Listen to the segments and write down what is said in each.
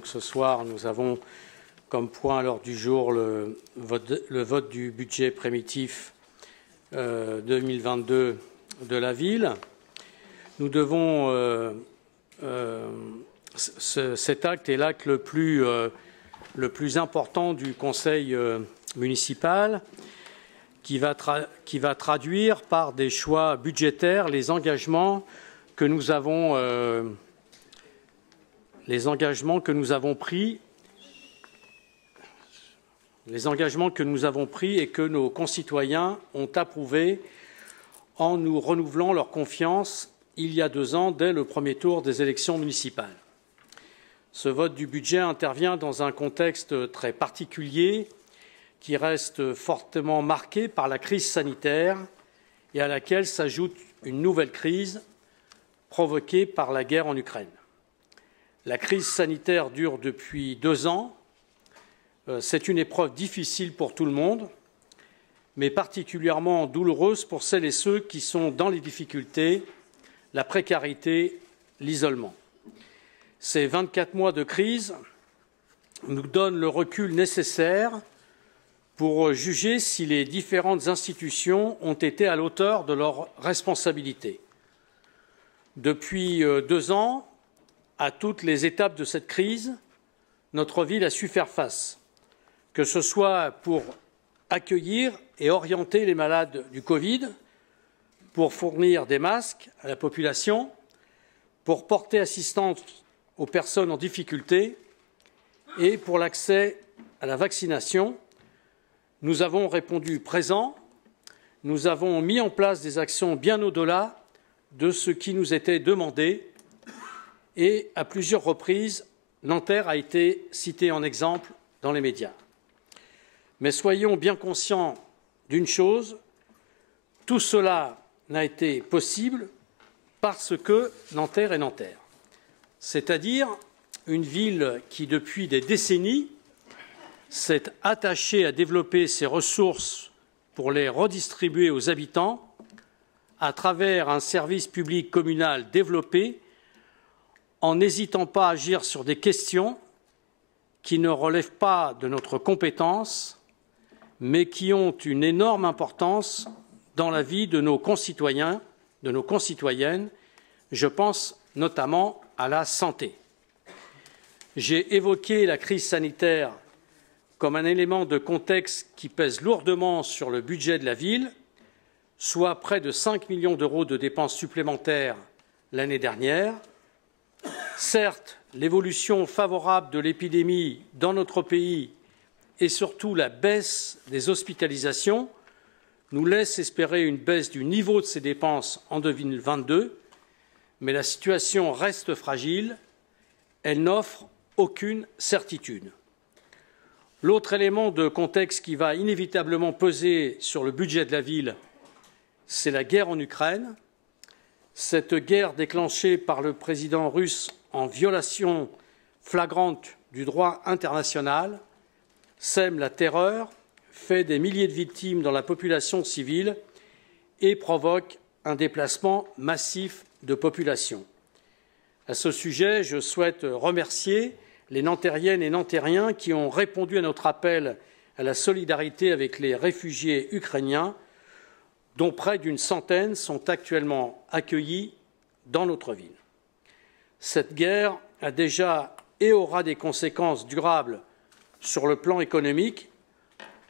Donc ce soir, nous avons comme point à l'ordre du jour le vote du budget primitif 2022 de la ville. Nous devons, cet acte est l'acte le plus important du Conseil municipal qui va traduire par des choix budgétaires les engagements que nous avons pris et que nos concitoyens ont approuvés en nous renouvelant leur confiance il y a 2 ans, dès le premier tour des élections municipales. Ce vote du budget intervient dans un contexte très particulier qui reste fortement marqué par la crise sanitaire et à laquelle s'ajoute une nouvelle crise provoquée par la guerre en Ukraine. La crise sanitaire dure depuis 2 ans. C'est une épreuve difficile pour tout le monde, mais particulièrement douloureuse pour celles et ceux qui sont dans les difficultés, la précarité, l'isolement. Ces 24 mois de crise nous donnent le recul nécessaire pour juger si les différentes institutions ont été à l'auteur de leurs responsabilités. Depuis 2 ans, à toutes les étapes de cette crise, notre ville a su faire face, que ce soit pour accueillir et orienter les malades du Covid, pour fournir des masques à la population, pour porter assistance aux personnes en difficulté et pour l'accès à la vaccination. Nous avons répondu présent, nous avons mis en place des actions bien au-delà de ce qui nous était demandé et à plusieurs reprises, Nanterre a été cité en exemple dans les médias. Mais soyons bien conscients d'une chose, tout cela n'a été possible parce que Nanterre est Nanterre, c'est-à-dire une ville qui, depuis des décennies, s'est attachée à développer ses ressources pour les redistribuer aux habitants à travers un service public communal développé, en n'hésitant pas à agir sur des questions qui ne relèvent pas de notre compétence, mais qui ont une énorme importance dans la vie de nos concitoyens, de nos concitoyennes. Je pense notamment à la santé. J'ai évoqué la crise sanitaire comme un élément de contexte qui pèse lourdement sur le budget de la ville, soit près de 5 millions d'euros de dépenses supplémentaires l'année dernière. Certes, l'évolution favorable de l'épidémie dans notre pays et surtout la baisse des hospitalisations nous laisse espérer une baisse du niveau de ces dépenses en 2022, mais la situation reste fragile, elle n'offre aucune certitude. L'autre élément de contexte qui va inévitablement peser sur le budget de la ville, c'est la guerre en Ukraine. Cette guerre déclenchée par le président russe en violation flagrante du droit international sème la terreur, fait des milliers de victimes dans la population civile et provoque un déplacement massif de population. À ce sujet, je souhaite remercier les Nantériennes et Nantériens qui ont répondu à notre appel à la solidarité avec les réfugiés ukrainiens, dont près d'une centaine sont actuellement accueillis dans notre ville. Cette guerre a déjà et aura des conséquences durables sur le plan économique,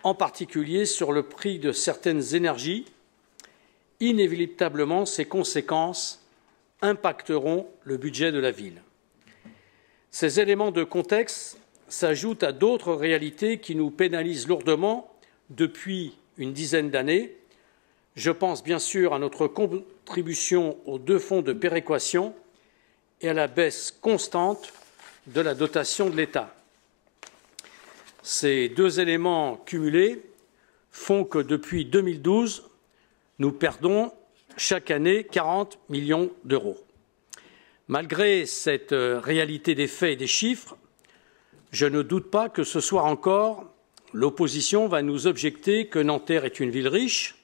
en particulier sur le prix de certaines énergies. Inévitablement, ces conséquences impacteront le budget de la ville. Ces éléments de contexte s'ajoutent à d'autres réalités qui nous pénalisent lourdement depuis une dizaine d'années. Je pense bien sûr à notre contribution aux 2 fonds de péréquation et à la baisse constante de la dotation de l'État. Ces 2 éléments cumulés font que depuis 2012, nous perdons chaque année 40 millions d'euros. Malgré cette réalité des faits et des chiffres, je ne doute pas que ce soir encore, l'opposition va nous objecter que Nanterre est une ville riche,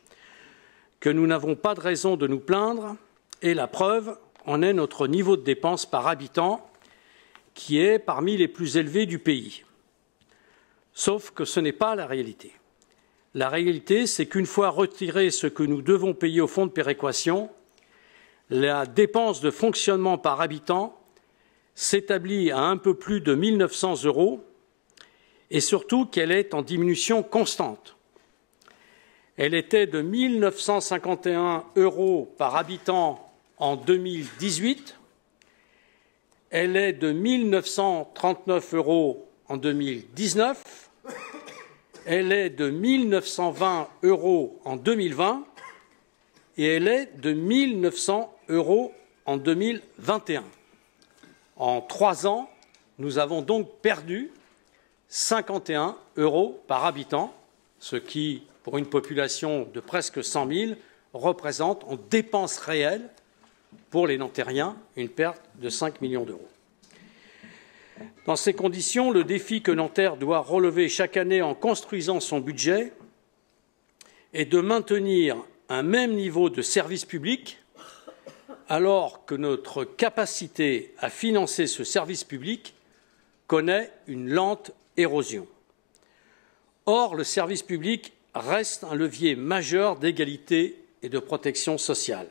que nous n'avons pas de raison de nous plaindre, et la preuve en est notre niveau de dépenses par habitant qui est parmi les plus élevés du pays. Sauf que ce n'est pas la réalité. La réalité, c'est qu'une fois retiré ce que nous devons payer au fonds de péréquation, la dépense de fonctionnement par habitant s'établit à un peu plus de 1 900 € et surtout qu'elle est en diminution constante. Elle était de 1 951 € par habitant en 2018, elle est de 1 939 € en 2019, elle est de 1 920 € en 2020 et elle est de 1 900 € en 2021. En 3 ans, nous avons donc perdu 51 € par habitant, ce qui, pour une population de presque 100 000, représente en dépenses réelles pour les Nanterriens une perte de 5 millions d'euros. Dans ces conditions, le défi que Nanterre doit relever chaque année en construisant son budget est de maintenir un même niveau de service public alors que notre capacité à financer ce service public connaît une lente érosion. Or, le service public reste un levier majeur d'égalité et de protection sociale.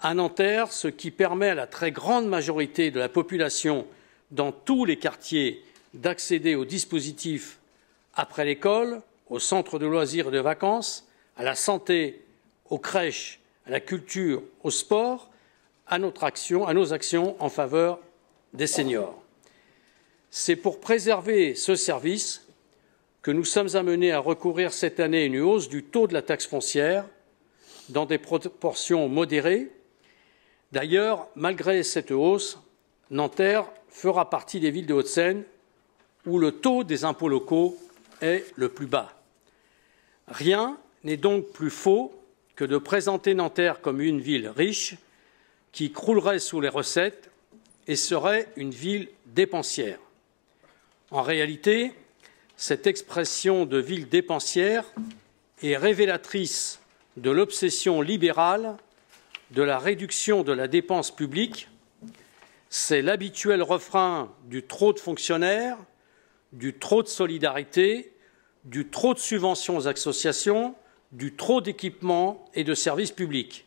À Nanterre, ce qui permet à la très grande majorité de la population dans tous les quartiers d'accéder aux dispositifs après l'école, aux centres de loisirs et de vacances, à la santé, aux crèches, à la culture, au sport, à nos actions en faveur des seniors. C'est pour préserver ce service que nous sommes amenés à recourir cette année à une hausse du taux de la taxe foncière dans des proportions modérées. D'ailleurs, malgré cette hausse, Nanterre fera partie des villes de Haute-Seine où le taux des impôts locaux est le plus bas. Rien n'est donc plus faux que de présenter Nanterre comme une ville riche qui croulerait sous les recettes et serait une ville dépensière. En réalité, cette expression de ville dépensière est révélatrice de l'obsession libérale de la réduction de la dépense publique. C'est l'habituel refrain du trop de fonctionnaires, du trop de solidarité, du trop de subventions aux associations, du trop d'équipements et de services publics.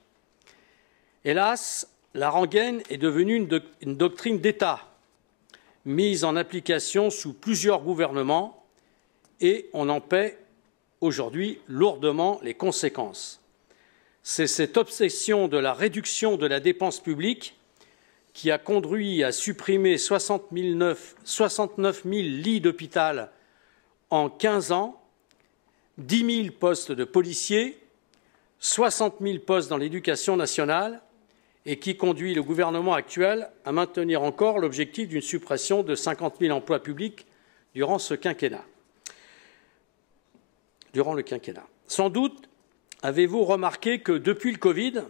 Hélas, la rengaine est devenue une doctrine d'État, mise en application sous plusieurs gouvernements, et on en paie aujourd'hui lourdement les conséquences. C'est cette obsession de la réduction de la dépense publique qui a conduit à supprimer 69 000 lits d'hôpital en 15 ans, 10 000 postes de policiers, 60 000 postes dans l'éducation nationale et qui conduit le gouvernement actuel à maintenir encore l'objectif d'une suppression de 50 000 emplois publics durant le quinquennat. Sans doute avez-vous remarqué que depuis le Covid,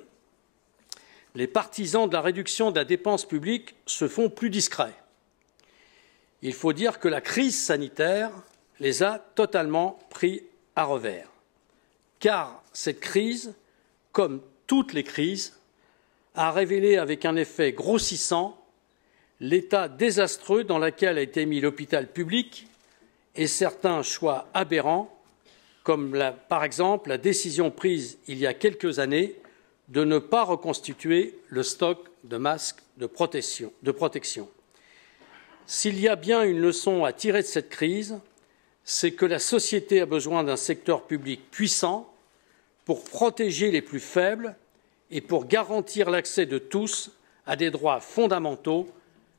les partisans de la réduction de la dépense publique se font plus discrets. Il faut dire que la crise sanitaire les a totalement pris à revers. Car cette crise, comme toutes les crises, a révélé avec un effet grossissant l'état désastreux dans lequel a été mis l'hôpital public et certains choix aberrants, comme par exemple la décision prise il y a quelques années de ne pas reconstituer le stock de masques de protection. S'il y a bien une leçon à tirer de cette crise, c'est que la société a besoin d'un secteur public puissant pour protéger les plus faibles et pour garantir l'accès de tous à des droits fondamentaux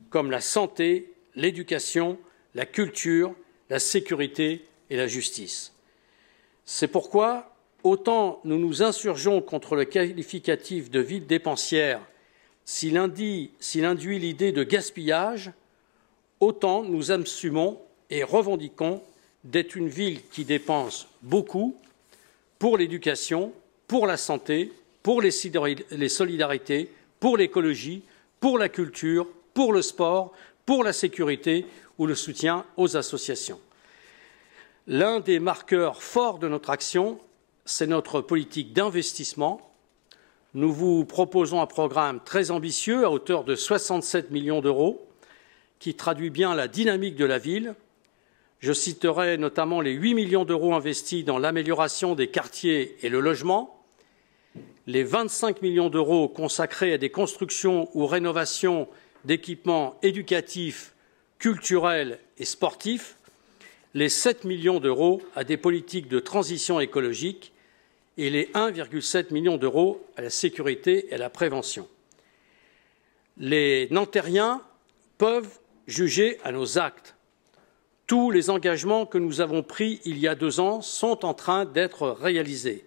comme la santé, l'éducation, la culture, la sécurité et la justice. C'est pourquoi, autant nous nous insurgeons contre le qualificatif de ville dépensière s'il induit l'idée de gaspillage, autant nous assumons et revendiquons d'être une ville qui dépense beaucoup pour l'éducation, pour la santé, pour les solidarités, pour l'écologie, pour la culture, pour le sport, pour la sécurité ou le soutien aux associations. L'un des marqueurs forts de notre action, c'est notre politique d'investissement. Nous vous proposons un programme très ambitieux à hauteur de 67 millions d'euros qui traduit bien la dynamique de la ville. Je citerai notamment les 8 millions d'euros investis dans l'amélioration des quartiers et le logement, les 25 millions d'euros consacrés à des constructions ou rénovations d'équipements éducatifs, culturels et sportifs, les 7 millions d'euros à des politiques de transition écologique et les 1,7 million d'euros à la sécurité et à la prévention. Les Nantériens peuvent juger à nos actes. Tous les engagements que nous avons pris il y a 2 ans sont en train d'être réalisés.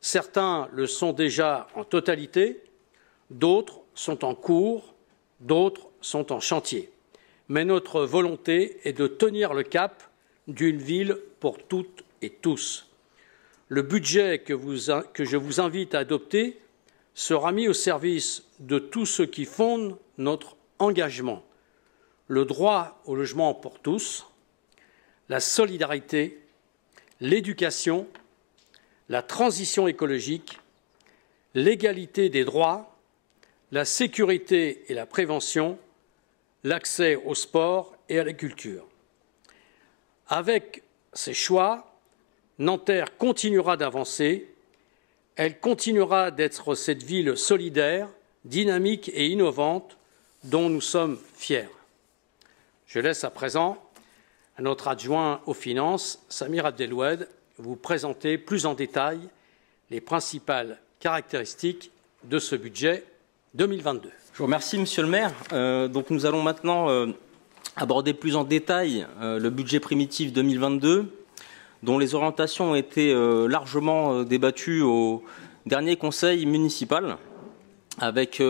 Certains le sont déjà en totalité, d'autres sont en cours, d'autres sont en chantier. Mais notre volonté est de tenir le cap d'une ville pour toutes et tous. Le budget que je vous invite à adopter sera mis au service de tout ce qui fonde notre engagement. Le droit au logement pour tous, la solidarité, l'éducation, la transition écologique, l'égalité des droits, la sécurité et la prévention, l'accès au sport et à la culture. Avec ces choix, Nanterre continuera d'avancer, elle continuera d'être cette ville solidaire, dynamique et innovante dont nous sommes fiers. Je laisse à présent à notre adjoint aux finances, Samir Abdeloued, vous présenter plus en détail les principales caractéristiques de ce budget 2022. Je vous remercie, Monsieur le maire. Donc nous allons maintenant aborder plus en détail le budget primitif 2022, dont les orientations ont été largement débattues au dernier conseil municipal, avec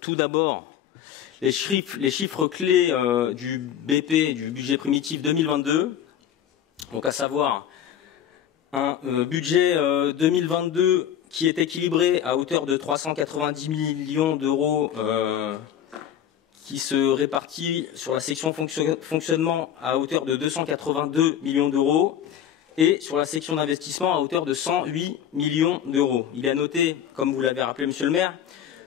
tout d'abord les chiffres clés du BP, du budget primitif 2022, donc à savoir un budget 2022 qui est équilibré à hauteur de 390 millions d'euros qui se répartit sur la section fonctionnement à hauteur de 282 millions d'euros et sur la section d'investissement à hauteur de 108 millions d'euros. Il est à noter, comme vous l'avez rappelé, Monsieur le maire,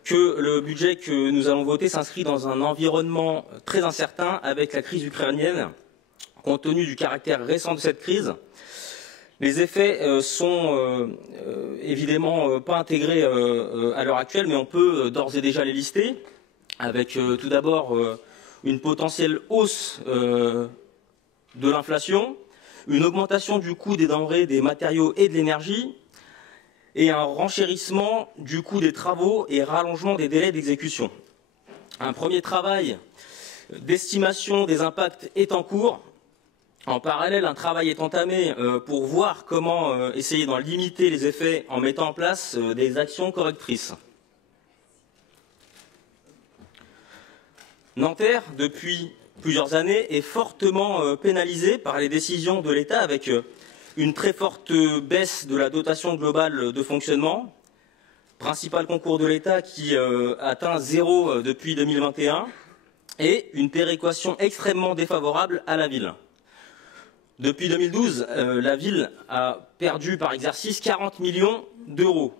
que le budget que nous allons voter s'inscrit dans un environnement très incertain avec la crise ukrainienne. Compte tenu du caractère récent de cette crise, les effets sont évidemment pas intégrés à l'heure actuelle, mais on peut d'ores et déjà les lister, avec tout d'abord une potentielle hausse de l'inflation, une augmentation du coût des denrées, des matériaux et de l'énergie, et un renchérissement du coût des travaux et rallongement des délais d'exécution. Un premier travail d'estimation des impacts est en cours. En parallèle, un travail est entamé pour voir comment essayer d'en limiter les effets en mettant en place des actions correctrices. Nanterre, depuis plusieurs années, est fortement pénalisée par les décisions de l'État avec une très forte baisse de la dotation globale de fonctionnement, principal concours de l'État qui atteint 0 depuis 2021, et une péréquation extrêmement défavorable à la ville. Depuis 2012, la ville a perdu par exercice 40 millions d'euros.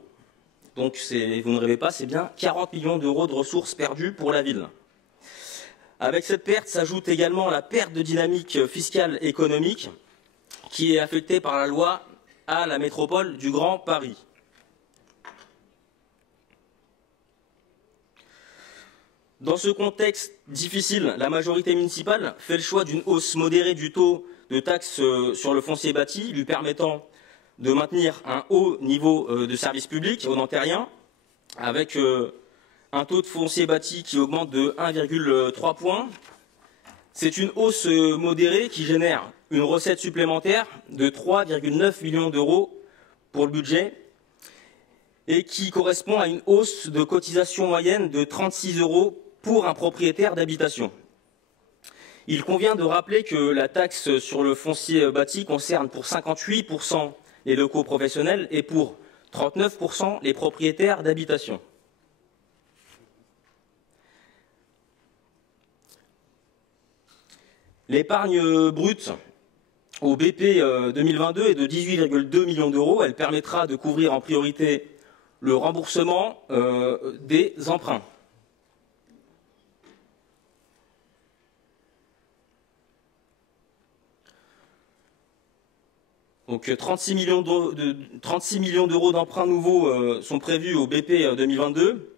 Donc vous ne rêvez pas, c'est bien 40 millions d'euros de ressources perdues pour la ville. Avec cette perte s'ajoute également la perte de dynamique fiscale économique qui est affectée par la loi à la métropole du Grand Paris. Dans ce contexte difficile, la majorité municipale fait le choix d'une hausse modérée du taux de taxe sur le foncier bâti, lui permettant de maintenir un haut niveau de service public aux Nantériens, avec un taux de foncier bâti qui augmente de 1,3 points. C'est une hausse modérée qui génère une recette supplémentaire de 3,9 millions d'euros pour le budget et qui correspond à une hausse de cotisation moyenne de 36 euros pour un propriétaire d'habitation. Il convient de rappeler que la taxe sur le foncier bâti concerne pour 58% les locaux professionnels et pour 39% les propriétaires d'habitation. L'épargne brute au BP 2022 est de 18,2 millions d'euros. Elle permettra de couvrir en priorité le remboursement des emprunts. Donc 36 millions d'euros d'emprunts nouveaux sont prévus au BP 2022.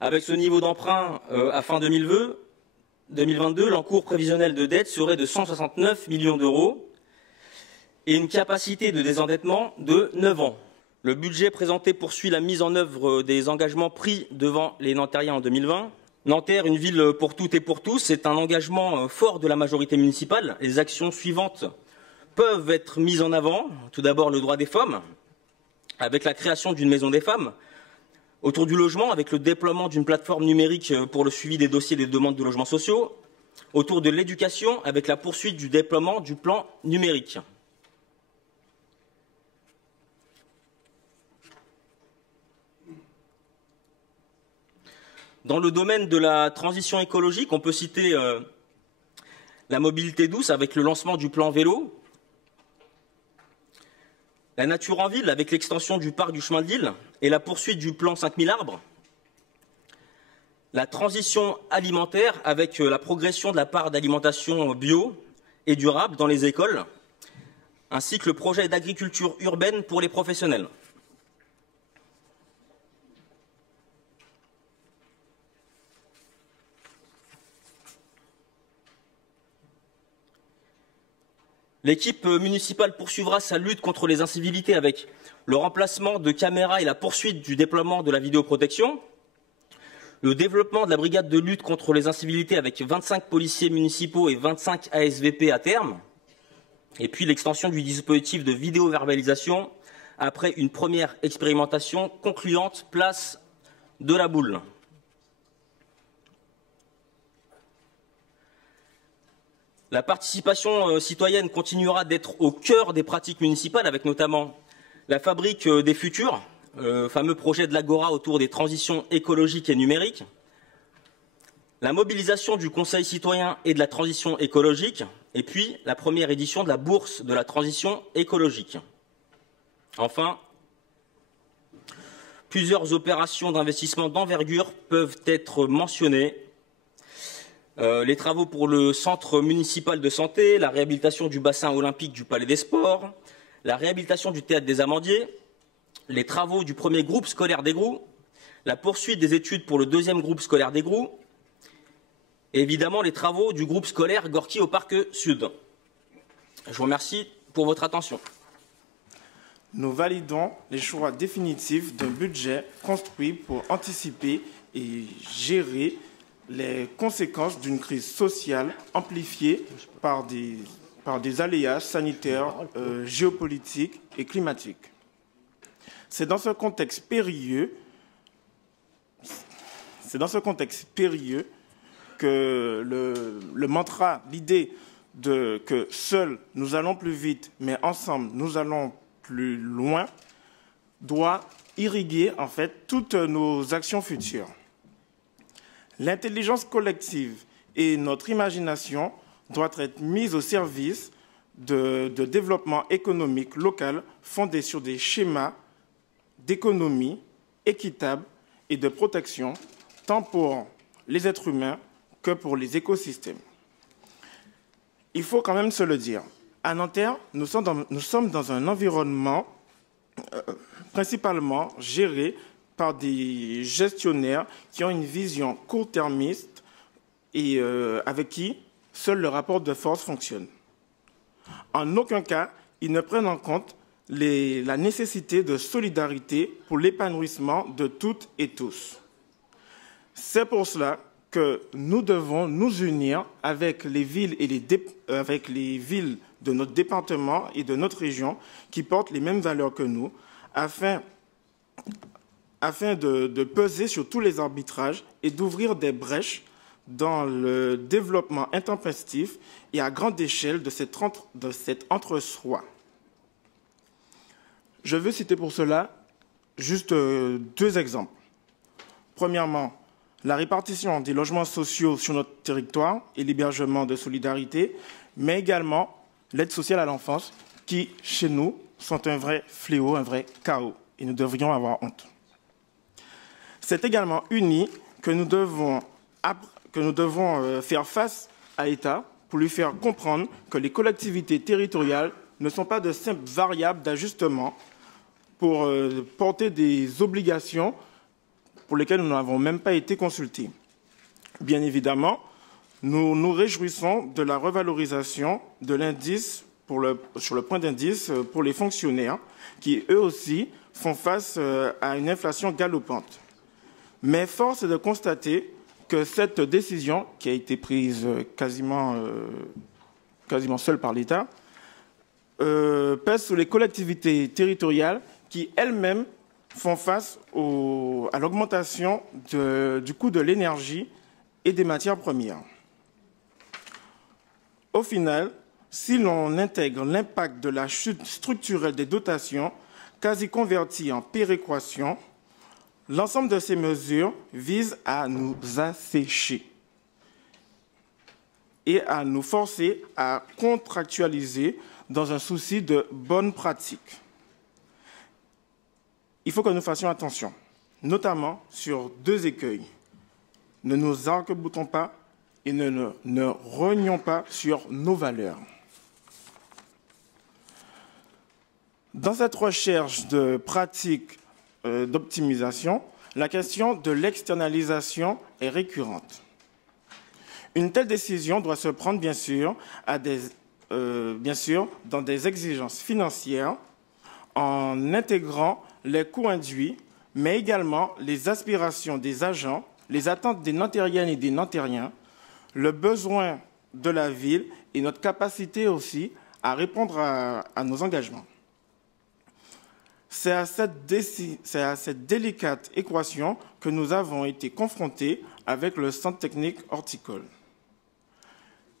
Avec ce niveau d'emprunt à fin 2022, l'encours prévisionnel de dette serait de 169 millions d'euros et une capacité de désendettement de 9 ans. Le budget présenté poursuit la mise en œuvre des engagements pris devant les Nanterriens en 2020. Nanterre, une ville pour toutes et pour tous, c'est un engagement fort de la majorité municipale. Les actions suivantes peuvent être mises en avant. Tout d'abord, le droit des femmes, avec la création d'une maison des femmes. Autour du logement, avec le déploiement d'une plateforme numérique pour le suivi des dossiers des demandes de logements sociaux. Autour de l'éducation, avec la poursuite du déploiement du plan numérique. Dans le domaine de la transition écologique, on peut citer la mobilité douce avec le lancement du plan vélo, la nature en ville avec l'extension du parc du chemin de l'île et la poursuite du plan 5000 arbres, la transition alimentaire avec la progression de la part d'alimentation bio et durable dans les écoles, ainsi que le projet d'agriculture urbaine pour les professionnels. L'équipe municipale poursuivra sa lutte contre les incivilités avec le remplacement de caméras et la poursuite du déploiement de la vidéoprotection, le développement de la brigade de lutte contre les incivilités avec 25 policiers municipaux et 25 ASVP à terme, et puis l'extension du dispositif de vidéoverbalisation après une première expérimentation concluante place de la Boule. La participation citoyenne continuera d'être au cœur des pratiques municipales, avec notamment la fabrique des futurs, le fameux projet de l'Agora autour des transitions écologiques et numériques, la mobilisation du Conseil citoyen et de la transition écologique, et puis la première édition de la bourse de la transition écologique. Enfin, plusieurs opérations d'investissement d'envergure peuvent être mentionnées. Les travaux pour le centre municipal de santé, la réhabilitation du bassin olympique du Palais des Sports, la réhabilitation du théâtre des Amandiers, les travaux du premier groupe scolaire d'Aigrou, la poursuite des études pour le deuxième groupe scolaire d'Aigrou, et évidemment les travaux du groupe scolaire Gorky au Parc Sud. Je vous remercie pour votre attention. Nous validons les choix définitifs d'un budget construit pour anticiper et gérer les conséquences d'une crise sociale amplifiée par des aléas sanitaires, géopolitiques et climatiques. C'est dans ce contexte périlleux que le mantra, l'idée que seuls nous allons plus vite, mais ensemble nous allons plus loin, doit irriguer en fait toutes nos actions futures. L'intelligence collective et notre imagination doivent être mises au service de développement économique local fondé sur des schémas d'économie équitable et de protection, tant pour les êtres humains que pour les écosystèmes. Il faut quand même se le dire. À Nanterre, nous sommes dans un environnement principalement géré par des gestionnaires qui ont une vision court-termiste et avec qui seul le rapport de force fonctionne. En aucun cas, ils ne prennent en compte la nécessité de solidarité pour l'épanouissement de toutes et tous. C'est pour cela que nous devons nous unir avec les villes de notre département et de notre région qui portent les mêmes valeurs que nous, afin de peser sur tous les arbitrages et d'ouvrir des brèches dans le développement intempestif et à grande échelle de cet entre-soi. Je veux citer pour cela juste 2 exemples. Premièrement, la répartition des logements sociaux sur notre territoire et l'hébergement de solidarité, mais également l'aide sociale à l'enfance qui, chez nous, sont un vrai fléau, un vrai chaos, et nous devrions avoir honte. C'est également uni que nous devons faire face à l'État pour lui faire comprendre que les collectivités territoriales ne sont pas de simples variables d'ajustement pour porter des obligations pour lesquelles nous n'avons même pas été consultés. Bien évidemment, nous nous réjouissons de la revalorisation de l'indice sur le point d'indice pour les fonctionnaires qui, eux aussi, font face à une inflation galopante. Mais force est de constater que cette décision, qui a été prise quasiment seule par l'État, pèse sur les collectivités territoriales qui, elles-mêmes, font face à l'augmentation du coût de l'énergie et des matières premières. Au final, si l'on intègre l'impact de la chute structurelle des dotations, quasi converties en péréquation, l'ensemble de ces mesures vise à nous assécher et à nous forcer à contractualiser dans un souci de bonne pratique. Il faut que nous fassions attention, notamment sur deux écueils. Ne nous arc-boutons pas et ne renions pas sur nos valeurs. Dans cette recherche de pratiques d'optimisation, la question de l'externalisation est récurrente. Une telle décision doit se prendre, bien sûr, dans des exigences financières, en intégrant les coûts induits, mais également les aspirations des agents, les attentes des Nanterriennes et des Nanterriens, le besoin de la ville et notre capacité aussi à répondre à nos engagements. C'est à cette délicate équation que nous avons été confrontés avec le Centre technique horticole.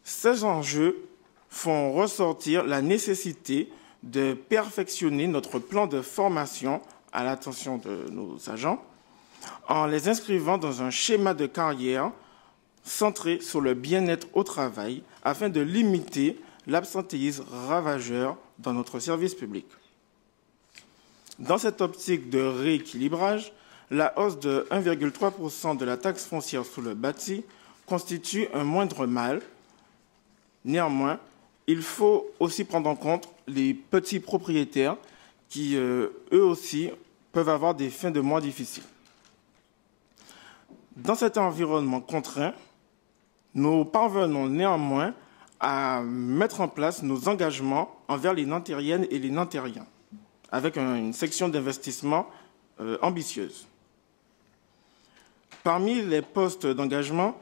Ces enjeux font ressortir la nécessité de perfectionner notre plan de formation à l'attention de nos agents en les inscrivant dans un schéma de carrière centré sur le bien-être au travail afin de limiter l'absentéisme ravageur dans notre service public. Dans cette optique de rééquilibrage, la hausse de 1,3% de la taxe foncière sur le bâti constitue un moindre mal. Néanmoins, il faut aussi prendre en compte les petits propriétaires qui, eux aussi, peuvent avoir des fins de mois difficiles. Dans cet environnement contraint, nous parvenons néanmoins à mettre en place nos engagements envers les Nanterriennes et les Nanterriens, avec une section d'investissement ambitieuse. Parmi les postes d'engagement,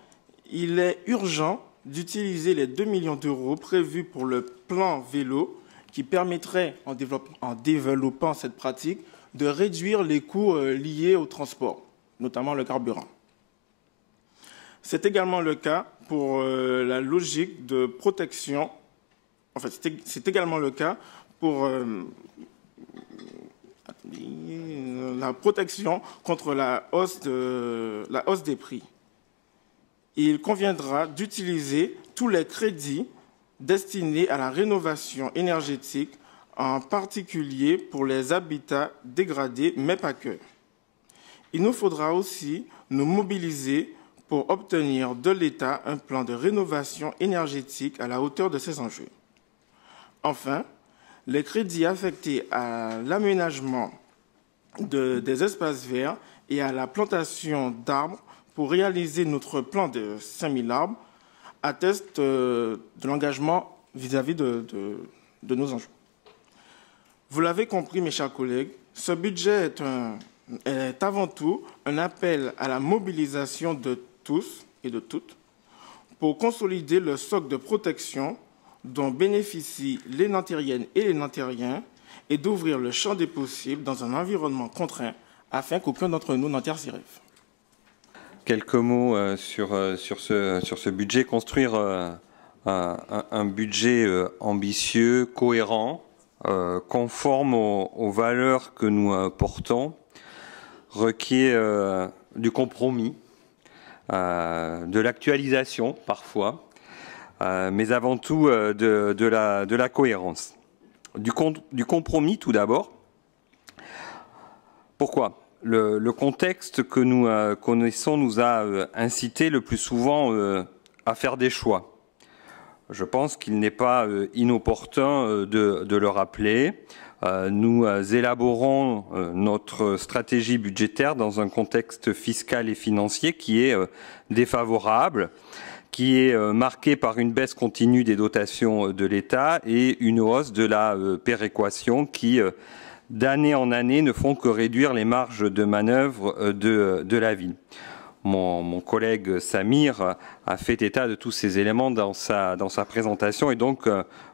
il est urgent d'utiliser les 2 millions d'euros prévus pour le plan vélo qui permettrait, en développant cette pratique, de réduire les coûts liés au transport, notamment le carburant. C'est également le cas pour la logique de protection. En fait, c'est également le cas pour la protection contre la hausse des prix. Il conviendra d'utiliser tous les crédits destinés à la rénovation énergétique, en particulier pour les habitats dégradés, mais pas que. Il nous faudra aussi nous mobiliser pour obtenir de l'État un plan de rénovation énergétique à la hauteur de ces enjeux. Enfin, les crédits affectés à l'aménagement des espaces verts et à la plantation d'arbres pour réaliser notre plan de 5000 arbres attestent de l'engagement vis-à-vis de nos enjeux. Vous l'avez compris, mes chers collègues, ce budget est avant tout un appel à la mobilisation de tous et de toutes pour consolider le socle de protection dont bénéficient les Nanterriennes et les Nanterriens et d'ouvrir le champ des possibles dans un environnement contraint afin qu'aucun d'entre nous n'enterre ses rêves. Quelques mots sur ce budget. Construire un budget ambitieux, cohérent, conforme aux valeurs que nous portons, requiert du compromis, de l'actualisation parfois, mais avant tout de la cohérence. Du compromis tout d'abord. Pourquoi ? Le contexte que nous connaissons nous a incité le plus souvent à faire des choix. je pense qu'il n'est pas inopportun de le rappeler. Nous élaborons notre stratégie budgétaire dans un contexte fiscal et financier qui est défavorable, qui est marqué par une baisse continue des dotations de l'État et une hausse de la péréquation qui, d'année en année, ne font que réduire les marges de manœuvre de la ville. Mon collègue Samir a fait état de tous ces éléments dans sa présentation et donc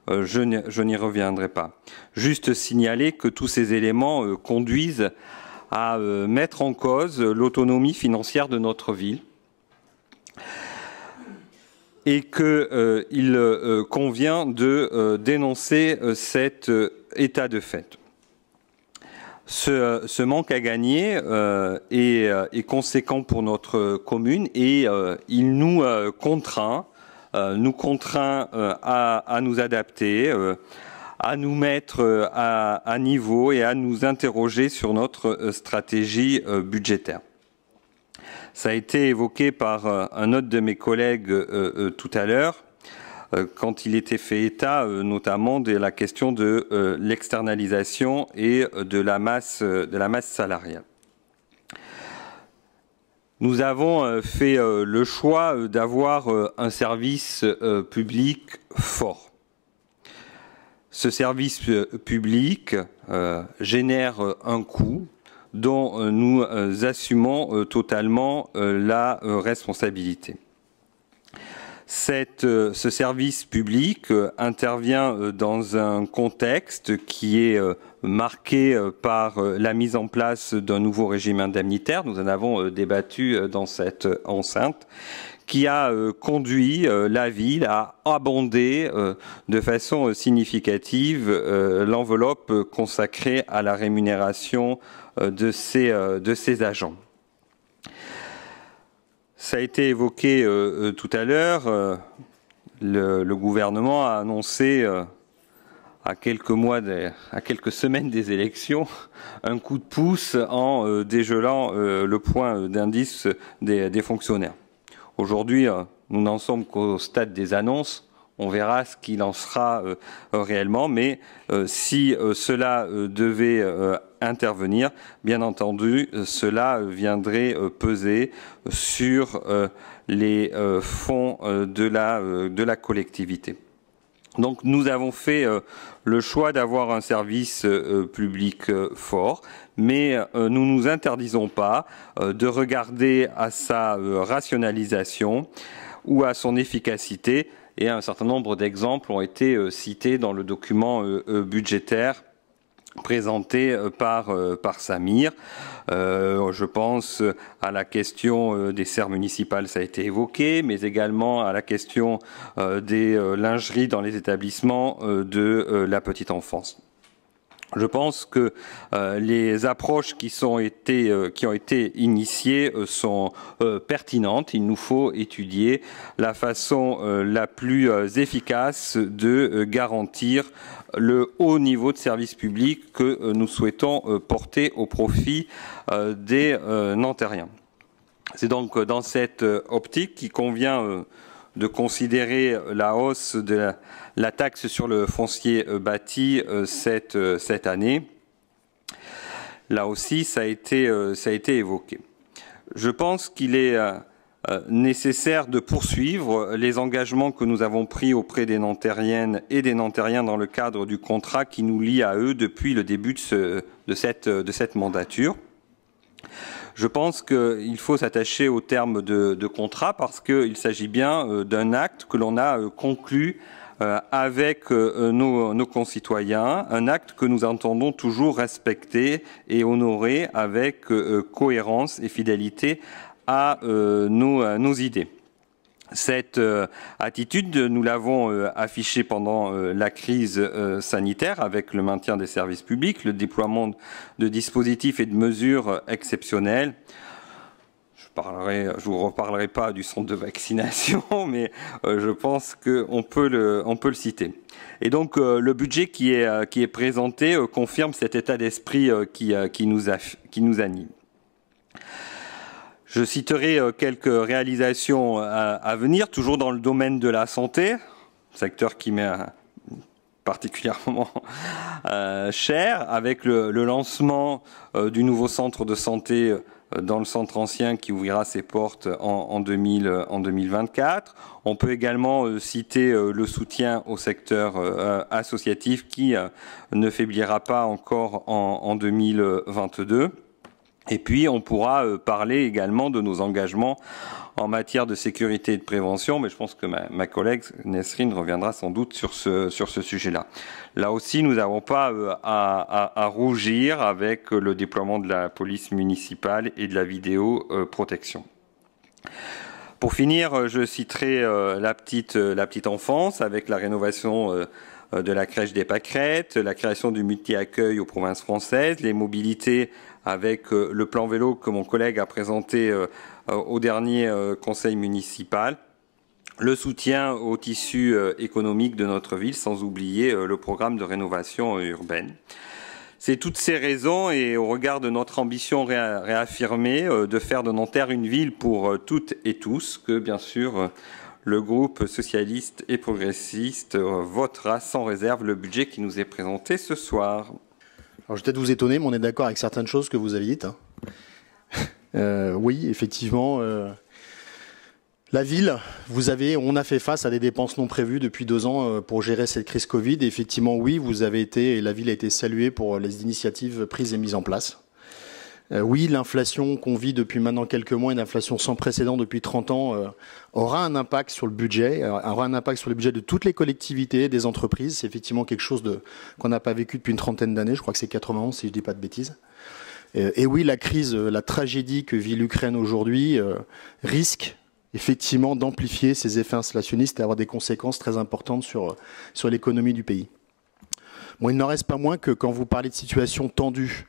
je n'y reviendrai pas. Juste signaler que tous ces éléments conduisent à mettre en cause l'autonomie financière de notre ville et qu'il convient de dénoncer cet état de fait. Ce manque à gagner est conséquent pour notre commune et il nous contraint à nous adapter, à nous mettre à niveau et à nous interroger sur notre stratégie budgétaire. Ça a été évoqué par un autre de mes collègues tout à l'heure, quand il était fait état notamment de la question de l'externalisation et de la masse salariale. Nous avons fait le choix d'avoir un service public fort. Ce service public génère un coût dont nous assumons totalement la responsabilité. Ce service public intervient dans un contexte qui est marqué par la mise en place d'un nouveau régime indemnitaire. Nous en avons débattu dans cette enceinte, qui a conduit la ville à abonder de façon significative l'enveloppe consacrée à la rémunération de ses agents. Ça a été évoqué tout à l'heure. Le gouvernement a annoncé à quelques semaines des élections un coup de pouce en dégelant le point d'indice des fonctionnaires. Aujourd'hui, nous n'en sommes qu'au stade des annonces. On verra ce qu'il en sera réellement, mais si cela devait intervenir, bien entendu, cela viendrait peser sur les fonds de la collectivité. Donc nous avons fait le choix d'avoir un service public fort, mais nous ne nous interdisons pas de regarder à sa rationalisation ou à son efficacité. Et un certain nombre d'exemples ont été cités dans le document budgétaire présenté par Samir. Je pense à la question des serres municipales, ça a été évoqué, mais également à la question des lingeries dans les établissements de la petite enfance. Je pense que les approches qui ont été initiées sont pertinentes. Il nous faut étudier la façon la plus efficace de garantir le haut niveau de service public que nous souhaitons porter au profit des Nantériens. C'est donc dans cette optique qu'il convient de considérer la hausse de la taxe sur le foncier bâti cette année. Là aussi, ça a été évoqué. Je pense qu'il est nécessaire de poursuivre les engagements que nous avons pris auprès des Nantériennes et des Nantériens dans le cadre du contrat qui nous lie à eux depuis le début de cette mandature. Je pense qu'il faut s'attacher au terme de contrat parce qu'il s'agit bien d'un acte que l'on a conclu avec nos concitoyens, un acte que nous entendons toujours respecter et honorer avec cohérence et fidélité à nos idées. Cette attitude, nous l'avons affichée pendant la crise sanitaire avec le maintien des services publics, le déploiement de dispositifs et de mesures exceptionnelles. Je ne vous reparlerai pas du centre de vaccination, mais je pense qu'on peut le citer. Et donc le budget qui est présenté confirme cet état d'esprit qui nous anime. Je citerai quelques réalisations à venir, toujours dans le domaine de la santé. secteur qui m'est particulièrement cher, avec le lancement du nouveau centre de santé dans le centre ancien qui ouvrira ses portes en 2024. On peut également citer le soutien au secteur associatif qui ne faiblira pas encore en 2022. Et puis on pourra parler également de nos engagements en matière de sécurité et de prévention, mais je pense que ma collègue Nesrine reviendra sans doute sur ce sujet-là. Là aussi, nous n'avons pas à rougir avec le déploiement de la police municipale et de la vidéoprotection. Pour finir, je citerai la petite enfance avec la rénovation de la crèche des Pâquerettes, la création du multi-accueil aux provinces françaises, les mobilités avec le plan vélo que mon collègue a présenté au dernier conseil municipal, le soutien au tissu économique de notre ville, sans oublier le programme de rénovation urbaine. C'est toutes ces raisons et au regard de notre ambition réaffirmée de faire de Nanterre une ville pour toutes et tous que, bien sûr, le groupe socialiste et progressiste votera sans réserve le budget qui nous est présenté ce soir. Alors, je vais peut-être vous étonner, mais on est d'accord avec certaines choses que vous avez dites. Oui, effectivement, la ville, on a fait face à des dépenses non prévues depuis 2 ans pour gérer cette crise Covid. Et effectivement, oui, la ville a été saluée pour les initiatives prises et mises en place. Oui, l'inflation qu'on vit depuis maintenant quelques mois, une inflation sans précédent depuis 30 ans, aura un impact sur le budget, de toutes les collectivités, des entreprises. C'est effectivement quelque chose qu'on n'a pas vécu depuis une trentaine d'années. Je crois que c'est 91, si je ne dis pas de bêtises. Et oui, la crise, la tragédie que vit l'Ukraine aujourd'hui risque effectivement d'amplifier ces effets inflationnistes et d'avoir des conséquences très importantes sur l'économie du pays. Bon, il n'en reste pas moins que quand vous parlez de situation tendue,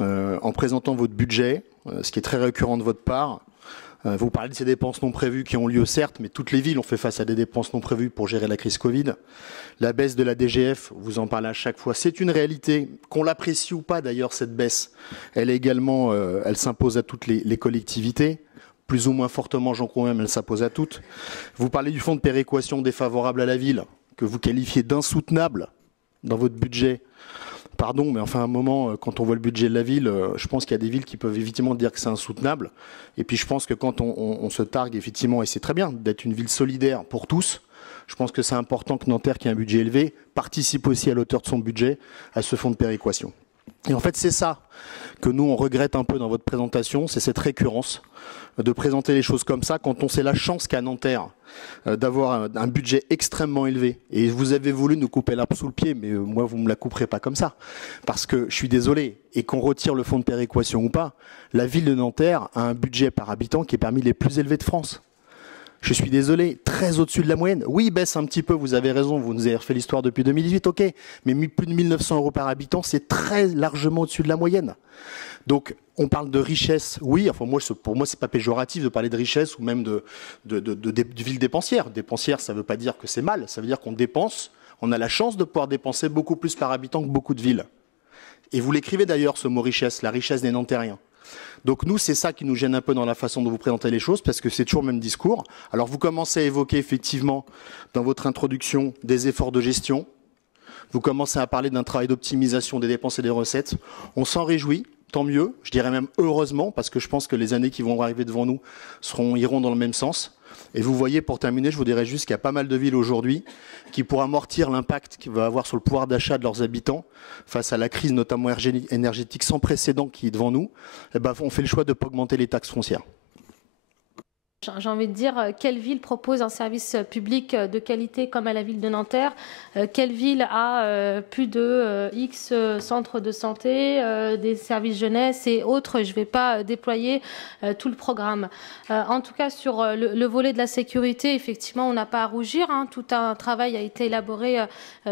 en présentant votre budget, ce qui est très récurrent de votre part, vous parlez de ces dépenses non prévues qui ont lieu certes, mais toutes les villes ont fait face à des dépenses non prévues pour gérer la crise Covid. La baisse de la DGF, vous en parlez à chaque fois, c'est une réalité, qu'on l'apprécie ou pas d'ailleurs cette baisse, elle est également, elle s'impose à toutes les collectivités, plus ou moins fortement j'en crois même, elle s'impose à toutes. Vous parlez du fonds de péréquation défavorable à la ville, que vous qualifiez d'insoutenable dans votre budget. Pardon, mais enfin à un moment, quand on voit le budget de la ville, je pense qu'il y a des villes qui peuvent évidemment dire que c'est insoutenable. Et puis je pense que quand on se targue effectivement, et c'est très bien d'être une ville solidaire pour tous, je pense que c'est important que Nanterre, qui a un budget élevé, participe aussi à l'auteur de son budget à ce fonds de péréquation. Et en fait, c'est ça que nous, on regrette un peu dans votre présentation, c'est cette récurrence de présenter les choses comme ça quand on sait la chance qu'a Nanterre d'avoir un budget extrêmement élevé. Et vous avez voulu nous couper l'arbre sous le pied, mais moi, vous ne me la couperez pas comme ça. Parce que je suis désolé, et qu'on retire le fonds de péréquation ou pas, la ville de Nanterre a un budget par habitant qui est parmi les plus élevés de France. Je suis désolé, très au-dessus de la moyenne. Oui, il baisse un petit peu, vous avez raison, vous nous avez refait l'histoire depuis 2018, ok. Mais plus de 1900 € par habitant, c'est très largement au-dessus de la moyenne. Donc, on parle de richesse, oui, enfin pour moi, c'est pas péjoratif de parler de richesse ou même de ville dépensière. Dépensière, ça ne veut pas dire que c'est mal, ça veut dire qu'on dépense, on a la chance de pouvoir dépenser beaucoup plus par habitant que beaucoup de villes. Et vous l'écrivez d'ailleurs, ce mot richesse, la richesse des Nantériens. Donc nous, c'est ça qui nous gêne un peu dans la façon dont vous présentez les choses, parce que c'est toujours le même discours. Alors vous commencez à évoquer effectivement dans votre introduction des efforts de gestion. Vous commencez à parler d'un travail d'optimisation des dépenses et des recettes. On s'en réjouit, tant mieux. Je dirais même heureusement, parce que je pense que les années qui vont arriver devant nous iront dans le même sens. Et vous voyez, pour terminer, je vous dirais juste qu'il y a pas mal de villes aujourd'hui qui, pour amortir l'impact qu'il va avoir sur le pouvoir d'achat de leurs habitants, face à la crise notamment énergétique sans précédent qui est devant nous, on fait le choix de ne pas augmenter les taxes foncières. J'ai envie de dire, quelle ville propose un service public de qualité comme à la ville de Nanterre? Quelle ville a plus de X centres de santé, des services jeunesse et autres? Je ne vais pas déployer tout le programme. En tout cas, sur le volet de la sécurité, effectivement, on n'a pas à rougir. Tout un travail a été élaboré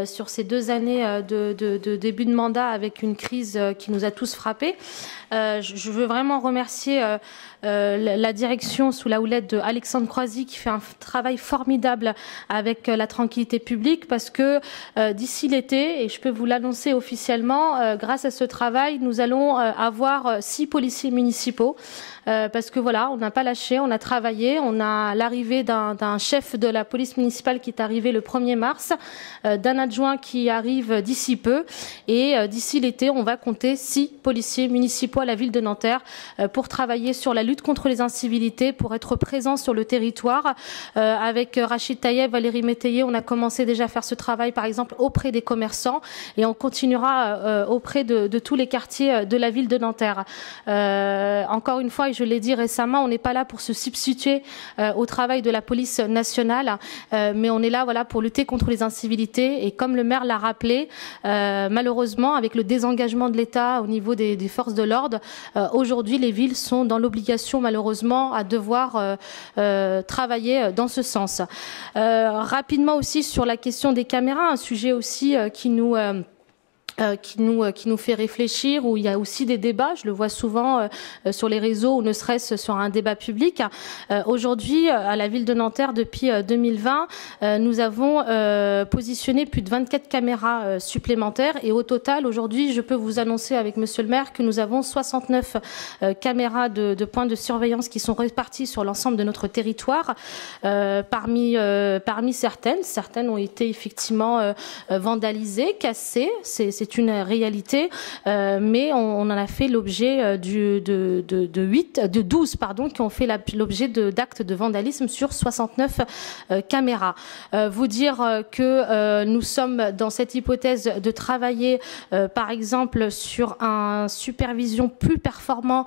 sur ces 2 années de début de mandat avec une crise qui nous a tous frappés. Je veux vraiment remercier la direction sous la houlette de Alexandre Croisy qui fait un travail formidable avec la tranquillité publique, parce que d'ici l'été, et je peux vous l'annoncer officiellement, grâce à ce travail, nous allons avoir 6 policiers municipaux parce que voilà, on n'a pas lâché, on a travaillé, on a l'arrivée d'un chef de la police municipale qui est arrivé le 1er mars, d'un adjoint qui arrive d'ici peu, et d'ici l'été, on va compter 6 policiers municipaux à la ville de Nanterre pour travailler sur la lutte contre les incivilités, pour être présents sur le territoire. Avec Rachid Taïeb, Valérie Métayer, on a commencé déjà à faire ce travail, par exemple, auprès des commerçants, et on continuera auprès de tous les quartiers de la ville de Nanterre. Encore une fois, et je l'ai dit récemment, on n'est pas là pour se substituer au travail de la police nationale, mais on est là voilà, pour lutter contre les incivilités. Et comme le maire l'a rappelé, malheureusement, avec le désengagement de l'État au niveau des forces de l'ordre, aujourd'hui, les villes sont dans l'obligation, malheureusement, à devoir travailler dans ce sens. Rapidement aussi sur la question des caméras, un sujet aussi qui nous fait réfléchir, où il y a aussi des débats, je le vois souvent sur les réseaux ou ne serait-ce sur un débat public. Aujourd'hui, à la ville de Nanterre, depuis 2020, nous avons positionné plus de 24 caméras supplémentaires, et au total, aujourd'hui, je peux vous annoncer avec monsieur le maire que nous avons 69 caméras de points de surveillance qui sont réparties sur l'ensemble de notre territoire. Parmi certaines ont été effectivement vandalisées, cassées, c'est une réalité, mais on en a fait l'objet de 12 qui ont fait l'objet d'actes de vandalisme sur 69 caméras. Vous dire que nous sommes dans cette hypothèse de travailler, par exemple, sur un supervision plus performant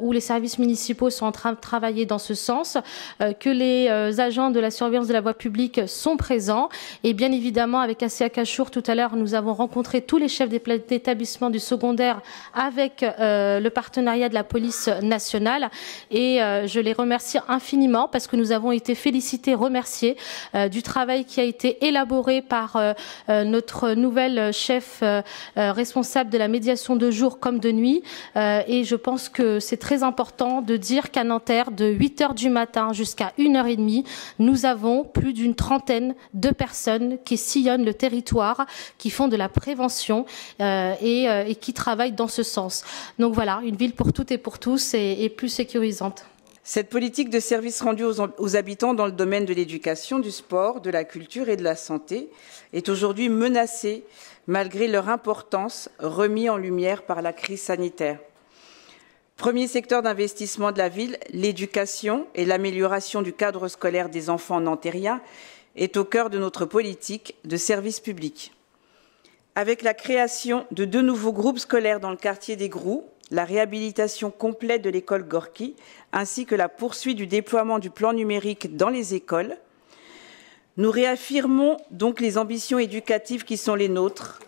où les services municipaux sont en train de travailler dans ce sens, que les agents de la surveillance de la voie publique sont présents, et bien évidemment avec Assia Kachour, tout à l'heure, nous avons rencontré tous les chefs d'établissement du secondaire avec le partenariat de la police nationale, et je les remercie infiniment parce que nous avons été félicités, remerciés du travail qui a été élaboré par notre nouvelle chef responsable de la médiation de jour comme de nuit, et je pense que c'est très important de dire qu'à Nanterre, de 8h du matin jusqu'à 1h30, nous avons plus d'une trentaine de personnes qui sillonnent le territoire, qui font de la prévention et qui travaillent dans ce sens. Donc voilà, une ville pour toutes et pour tous et plus sécurisante. Cette politique de services rendus aux habitants dans le domaine de l'éducation, du sport, de la culture et de la santé est aujourd'hui menacée malgré leur importance remise en lumière par la crise sanitaire. Premier secteur d'investissement de la ville, l'éducation et l'amélioration du cadre scolaire des enfants nantériens est au cœur de notre politique de service public. Avec la création de 2 nouveaux groupes scolaires dans le quartier des Grous, la réhabilitation complète de l'école Gorki, ainsi que la poursuite du déploiement du plan numérique dans les écoles, nous réaffirmons donc les ambitions éducatives qui sont les nôtres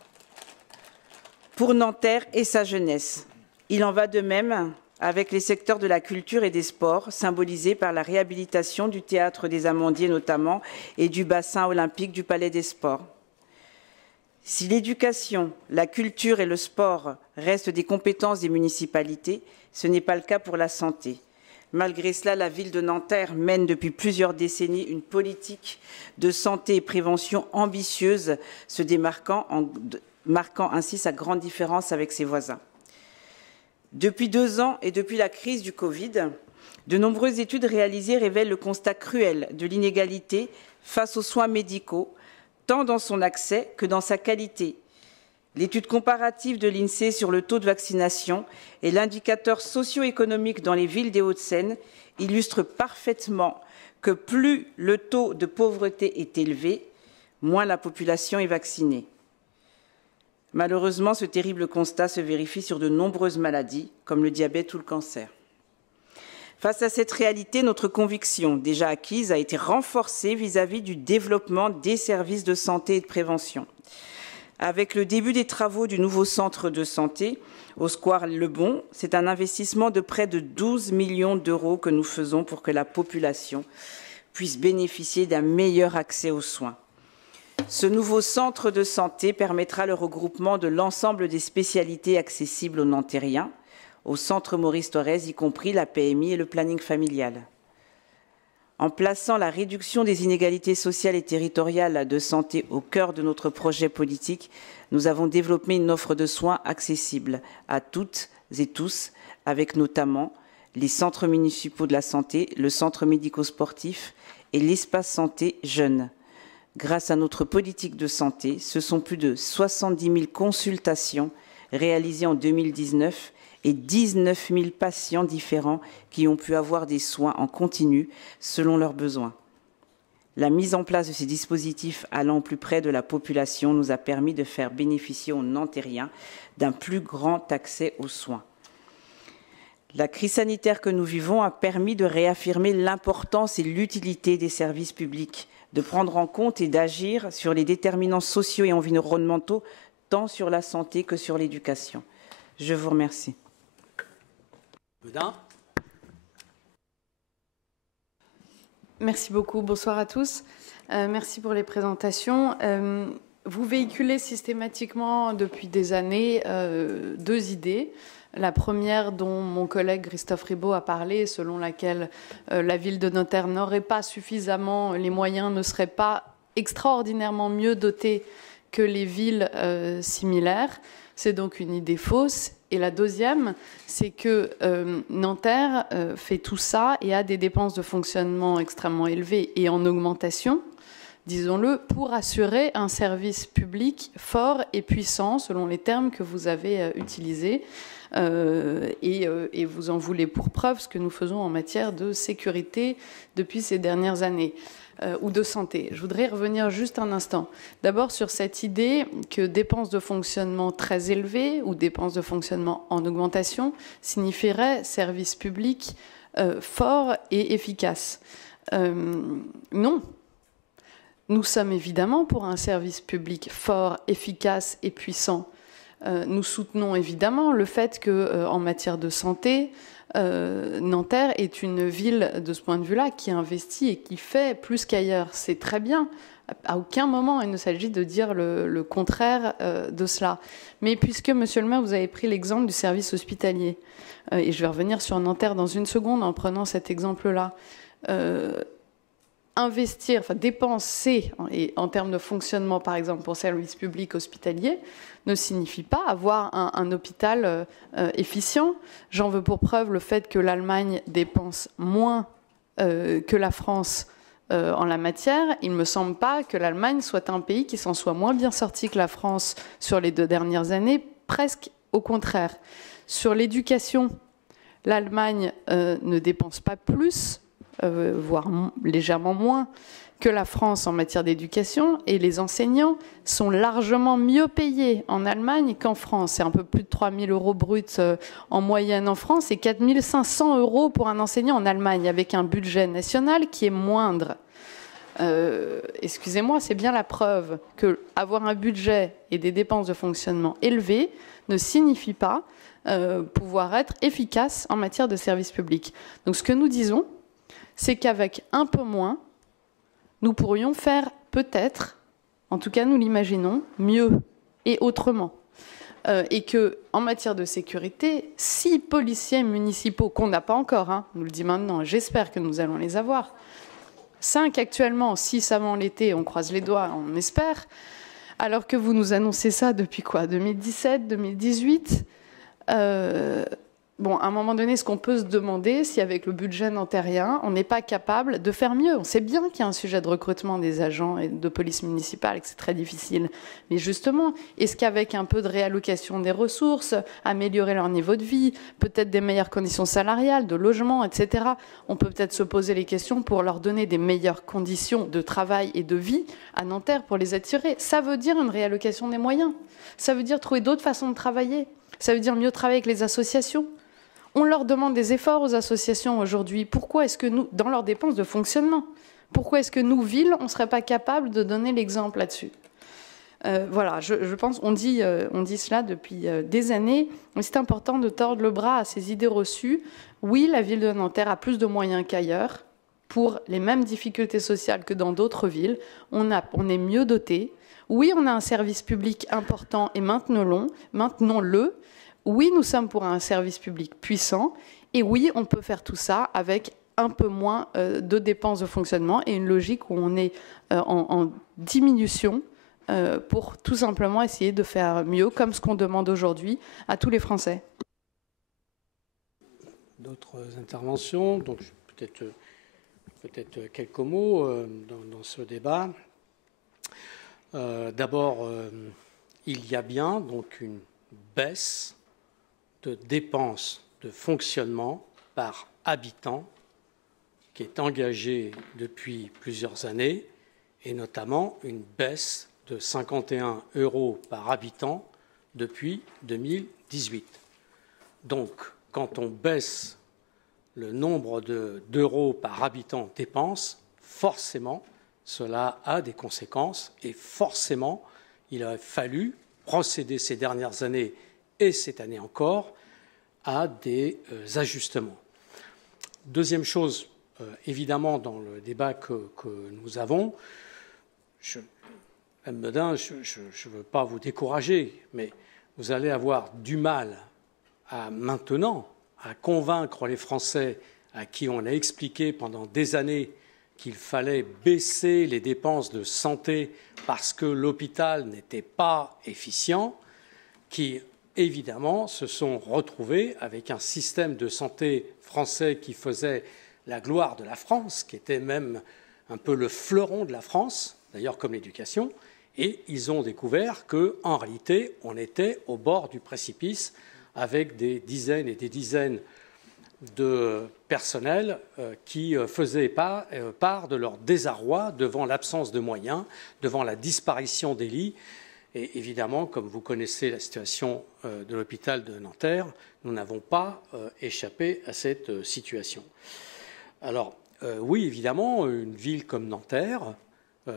pour Nanterre et sa jeunesse. Il en va de même avec les secteurs de la culture et des sports, symbolisés par la réhabilitation du théâtre des Amandiers notamment et du bassin olympique du Palais des Sports. Si l'éducation, la culture et le sport restent des compétences des municipalités, ce n'est pas le cas pour la santé. Malgré cela, la ville de Nanterre mène depuis plusieurs décennies une politique de santé et prévention ambitieuse, se démarquant, marquant ainsi sa grande différence avec ses voisins. Depuis 2 ans et depuis la crise du Covid, de nombreuses études réalisées révèlent le constat cruel de l'inégalité face aux soins médicaux, tant dans son accès que dans sa qualité. L'étude comparative de l'INSEE sur le taux de vaccination et l'indicateur socio-économique dans les villes des Hauts-de-Seine illustrent parfaitement que plus le taux de pauvreté est élevé, moins la population est vaccinée. Malheureusement, ce terrible constat se vérifie sur de nombreuses maladies, comme le diabète ou le cancer. Face à cette réalité, notre conviction, déjà acquise, a été renforcée vis-à-vis du développement des services de santé et de prévention. Avec le début des travaux du nouveau centre de santé au square Le Bon, c'est un investissement de près de 12 millions d'euros que nous faisons pour que la population puisse bénéficier d'un meilleur accès aux soins. Ce nouveau centre de santé permettra le regroupement de l'ensemble des spécialités accessibles aux Nantériens, au centre Maurice Thorez, y compris la PMI et le planning familial. En plaçant la réduction des inégalités sociales et territoriales de santé au cœur de notre projet politique, nous avons développé une offre de soins accessible à toutes et tous, avec notamment les centres municipaux de la santé, le centre médico-sportif et l'espace santé jeunes. Grâce à notre politique de santé, ce sont plus de 70 000 consultations réalisées en 2019 et 19 000 patients différents qui ont pu avoir des soins en continu selon leurs besoins. La mise en place de ces dispositifs allant plus près de la population nous a permis de faire bénéficier aux Nantériens d'un plus grand accès aux soins. La crise sanitaire que nous vivons a permis de réaffirmer l'importance et l'utilité des services publics, de prendre en compte et d'agir sur les déterminants sociaux et environnementaux, tant sur la santé que sur l'éducation. Je vous remercie. Merci beaucoup. Bonsoir à tous. Merci pour les présentations. Vous véhiculez systématiquement depuis des années deux idées. La première dont mon collègue Christophe Ribaud a parlé, selon laquelle la ville de Nanterre n'aurait pas suffisamment les moyens, ne serait pas extraordinairement mieux dotée que les villes similaires. C'est donc une idée fausse. Et la deuxième, c'est que Nanterre fait tout ça et a des dépenses de fonctionnement extrêmement élevées et en augmentation, disons-le, pour assurer un service public fort et puissant, selon les termes que vous avez utilisés. Et vous en voulez pour preuve ce que nous faisons en matière de sécurité depuis ces dernières années. Ou de santé. Je voudrais revenir juste un instant. D'abord sur cette idée que dépenses de fonctionnement très élevées ou dépenses de fonctionnement en augmentation signifieraient service public fort et efficace. Non. Nous sommes évidemment pour un service public fort, efficace et puissant. Nous soutenons évidemment le fait qu'en matière de santé, Nanterre est une ville, de ce point de vue-là, qui investit et qui fait plus qu'ailleurs. C'est très bien. À aucun moment, il ne s'agit de dire le contraire de cela. Mais puisque, monsieur le maire, vous avez pris l'exemple du service hospitalier, et je vais revenir sur Nanterre dans une seconde en prenant cet exemple-là, investir, enfin dépenser en termes de fonctionnement, par exemple, pour service public hospitalier, ne signifie pas avoir un hôpital efficient. J'en veux pour preuve le fait que l'Allemagne dépense moins que la France en la matière. Il ne me semble pas que l'Allemagne soit un pays qui s'en soit moins bien sorti que la France sur les 2 dernières années, presque au contraire. Sur l'éducation, l'Allemagne ne dépense pas plus, voire légèrement moins que la France en matière d'éducation, et les enseignants sont largement mieux payés en Allemagne qu'en France. C'est un peu plus de 3 000 € bruts en moyenne en France et 4 500 € pour un enseignant en Allemagne, avec un budget national qui est moindre. Excusez-moi, c'est bien la preuve qu'avoir un budget et des dépenses de fonctionnement élevées ne signifie pas pouvoir être efficace en matière de service public. Donc ce que nous disons, c'est qu'avec un peu moins, nous pourrions faire peut-être, en tout cas nous l'imaginons, mieux et autrement. Et qu'en matière de sécurité, 6 policiers municipaux, qu'on n'a pas encore, nous le dit maintenant, j'espère que nous allons les avoir, 5 actuellement, 6 avant l'été, on croise les doigts, on espère, alors que vous nous annoncez ça depuis quoi, 2017, 2018 Bon, à un moment donné, ce qu'on peut se demander, si avec le budget nantérien, on n'est pas capable de faire mieux. On sait bien qu'il y a un sujet de recrutement des agents et de police municipale et que c'est très difficile. Mais justement, est-ce qu'avec un peu de réallocation des ressources, améliorer leur niveau de vie, peut-être des meilleures conditions salariales, de logement, etc., on peut peut-être se poser les questions pour leur donner des meilleures conditions de travail et de vie à Nanterre pour les attirer. Ça veut dire une réallocation des moyens. Ça veut dire trouver d'autres façons de travailler. Ça veut dire mieux travailler avec les associations. On leur demande des efforts aux associations aujourd'hui. Pourquoi est-ce que nous, dans leurs dépenses de fonctionnement, pourquoi est-ce que nous, villes, on ne serait pas capable de donner l'exemple là-dessus ? Voilà, je pense, on dit cela depuis des années, mais c'est important de tordre le bras à ces idées reçues. Oui, la ville de Nanterre a plus de moyens qu'ailleurs pour les mêmes difficultés sociales que dans d'autres villes. On est mieux doté. Oui, on a un service public important et maintenons-le. Oui, nous sommes pour un service public puissant. Et oui, on peut faire tout ça avec un peu moins de dépenses de fonctionnement et une logique où on est en diminution pour tout simplement essayer de faire mieux, comme ce qu'on demande aujourd'hui à tous les Français. d'autres interventions, donc peut-être quelques mots dans ce débat. D'abord, il y a bien donc une baisse de dépenses de fonctionnement par habitant qui est engagée depuis plusieurs années, et notamment une baisse de 51 € par habitant depuis 2018. Donc, quand on baisse le nombre d'euros par habitant dépenses, forcément, cela a des conséquences et forcément, il a fallu procéder ces dernières années et cette année encore à des ajustements. Deuxième chose, évidemment, dans le débat que nous avons, Mme Bedin, je ne veux pas vous décourager, mais vous allez avoir du mal maintenant à convaincre les Français à qui on a expliqué pendant des années qu'il fallait baisser les dépenses de santé parce que l'hôpital n'était pas efficient, qui évidemment se sont retrouvés avec un système de santé français qui faisait la gloire de la France, qui était même un peu le fleuron de la France, d'ailleurs comme l'éducation, et ils ont découvert qu'en réalité, on était au bord du précipice avec des dizaines et des dizaines de personnels qui faisaient part de leur désarroi devant l'absence de moyens, devant la disparition des lits. Et évidemment, comme vous connaissez la situation de l'hôpital de Nanterre, nous n'avons pas échappé à cette situation. Alors, oui, évidemment, une ville comme Nanterre,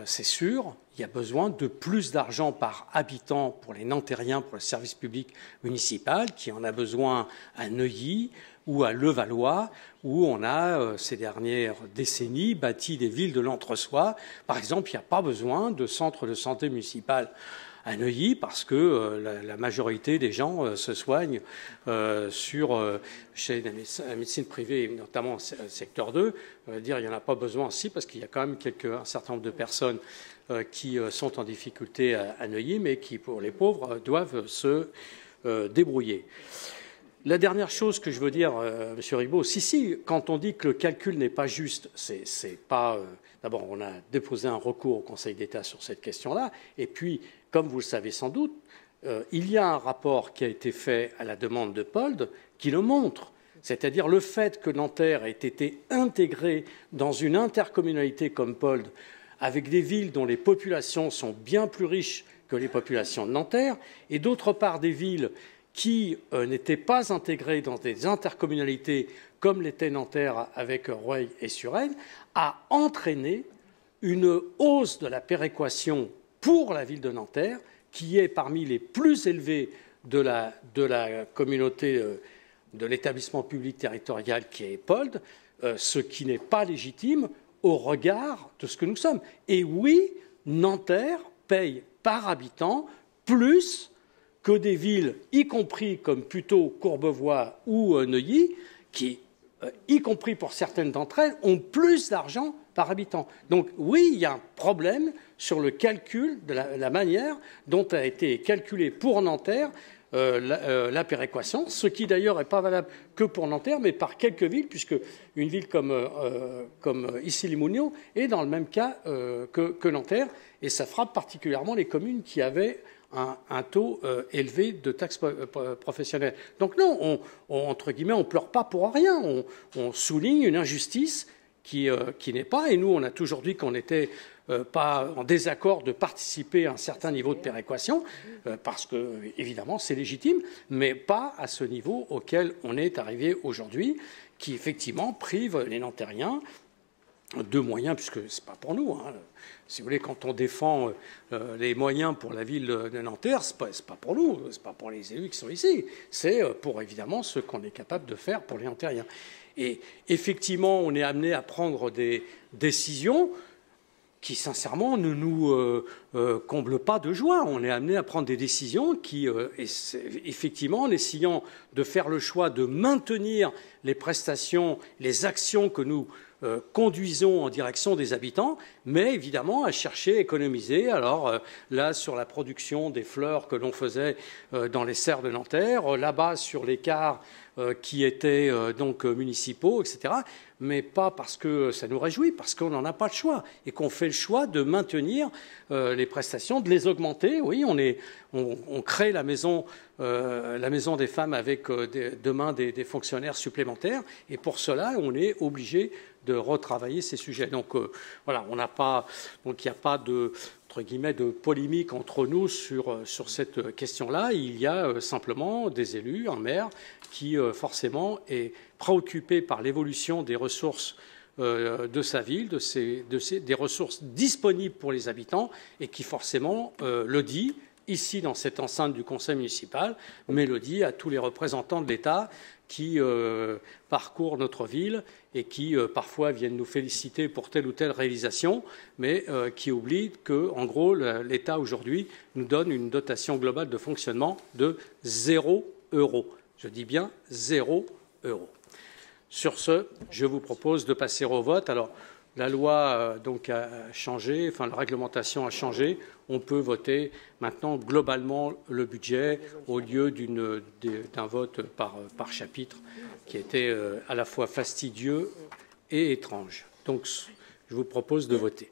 c'est sûr, il y a besoin de plus d'argent par habitant pour les Nantériens, pour le service public municipal, qui en a besoin à Neuilly ou à Levallois, où on a, ces dernières décennies, bâti des villes de l'entre-soi. Par exemple, il n'y a pas besoin de centre de santé municipal à Neuilly parce que la majorité des gens se soignent chez la médecine privée, notamment secteur 2. Dire il n'y en a pas besoin aussi parce qu'il y a quand même un certain nombre de personnes qui sont en difficulté à Neuilly, mais qui, pour les pauvres, doivent se débrouiller. La dernière chose que je veux dire, M. Ribot, si, quand on dit que le calcul n'est pas juste, c'est pas... D'abord, on a déposé un recours au Conseil d'État sur cette question-là, et puis, comme vous le savez sans doute, il y a un rapport qui a été fait à la demande de Pold qui le montre, c'est-à-dire le fait que Nanterre ait été intégrée dans une intercommunalité comme Pold, avec des villes dont les populations sont bien plus riches que les populations de Nanterre, et d'autre part des villes qui n'étaient pas intégrées dans des intercommunalités comme l'était Nanterre avec Rueil et Suresnes, a entraîné une hausse de la péréquation pour la ville de Nanterre, qui est parmi les plus élevées de la communauté de l'établissement public territorial qui est Pold, ce qui n'est pas légitime au regard de ce que nous sommes. Et oui, Nanterre paye par habitant plus que des villes, y compris comme plutôt Courbevoie ou Neuilly, qui, y compris pour certaines d'entre elles, ont plus d'argent par habitant. Donc oui, il y a un problème sur le calcul de la manière dont a été calculée pour Nanterre la péréquation, ce qui d'ailleurs n'est pas valable que pour Nanterre, mais par quelques villes, puisque une ville comme Issy-les-Moulineaux est dans le même cas que Nanterre, et ça frappe particulièrement les communes qui avaient un taux élevé de taxes professionnelles. Donc non, entre guillemets, on ne pleure pas pour rien, on souligne une injustice qui n'est pas, et nous on a toujours dit qu'on n'était pas en désaccord de participer à un certain niveau de péréquation, parce que évidemment c'est légitime, mais pas à ce niveau auquel on est arrivé aujourd'hui, qui effectivement prive les Nantériens de moyens, puisque ce n'est pas pour nous. Hein. Si vous voulez, quand on défend les moyens pour la ville de Nanterre, ce n'est pas pour nous, ce n'est pas pour les élus qui sont ici, c'est pour évidemment ce qu'on est capable de faire pour les Nantériens. Et effectivement, on est amené à prendre des décisions qui, sincèrement, ne nous comblent pas de joie. On est amené à prendre des décisions qui, effectivement, en essayant de faire le choix de maintenir les prestations, les actions que nous conduisons en direction des habitants, mais évidemment à chercher à économiser. Alors là, sur la production des fleurs que l'on faisait dans les serres de Nanterre, là-bas sur les cars qui étaient donc municipaux, etc. Mais pas parce que ça nous réjouit, parce qu'on n'en a pas le choix et qu'on fait le choix de maintenir les prestations, de les augmenter. Oui, on crée la maison des femmes avec demain des fonctionnaires supplémentaires, et pour cela, on est obligé de retravailler ces sujets. Donc voilà, il n'y a pas de, entre guillemets, de polémique entre nous sur cette question-là. Il y a simplement des élus, un maire, qui forcément est préoccupé par l'évolution des ressources de sa ville, des ressources disponibles pour les habitants, et qui forcément le dit ici dans cette enceinte du conseil municipal, mais le dit à tous les représentants de l'État qui parcourent notre ville et qui parfois viennent nous féliciter pour telle ou telle réalisation, mais qui oublient que, en gros, l'État aujourd'hui nous donne une dotation globale de fonctionnement de 0 €. Je dis bien 0 €. Sur ce, je vous propose de passer au vote. Alors, la loi donc a changé, enfin la réglementation a changé. On peut voter maintenant globalement le budget au lieu d'un vote par chapitre qui était à la fois fastidieux et étrange. Donc, je vous propose de voter.